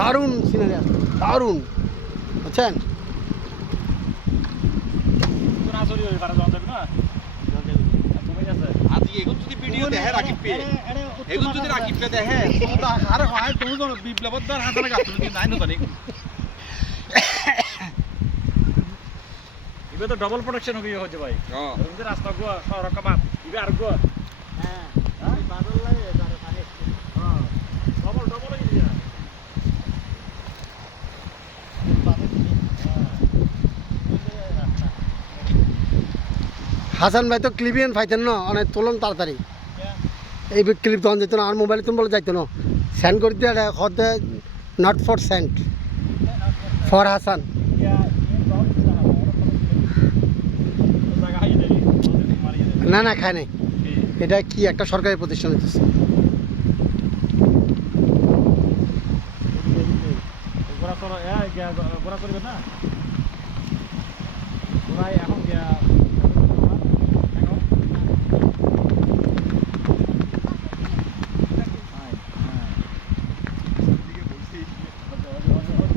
দারুণ সিনারি আছে, দারুণ, বুঝছেন? আজকে এগুলো যদি ভিডিও দেখে রাকিব পে এগুলো যদি রাকিব পে দেখে আর হয় তুমি কোন বিপ্লবদার হাতে লাগা তুমি নাই না জানি ইবে তো ডবল প্রোডাকশন হয়ে হচ্ছে ভাই। হ্যাঁ এর রাস্তা গো রকমা ইবে আর গো হ্যাঁ এই বাদল লাগে তার পানি হ্যাঁ ডবল ডবল হয়ে যায়। হাসান ভাই তো ক্লিপিয়ান পাইতেন না, অনেক তোলন তাড়াতাড়ি এই ক্লিপ তখন যেত না, আর মোবাইলে তুমি বলে যাইতো না, সেন্ড করে দিয়ে হতে not for Saint for Hasan. না না খায় নাই, এটা কি একটা সরকারি প্রতিষ্ঠান হইতেছে। গোড়া করবে না গোড়া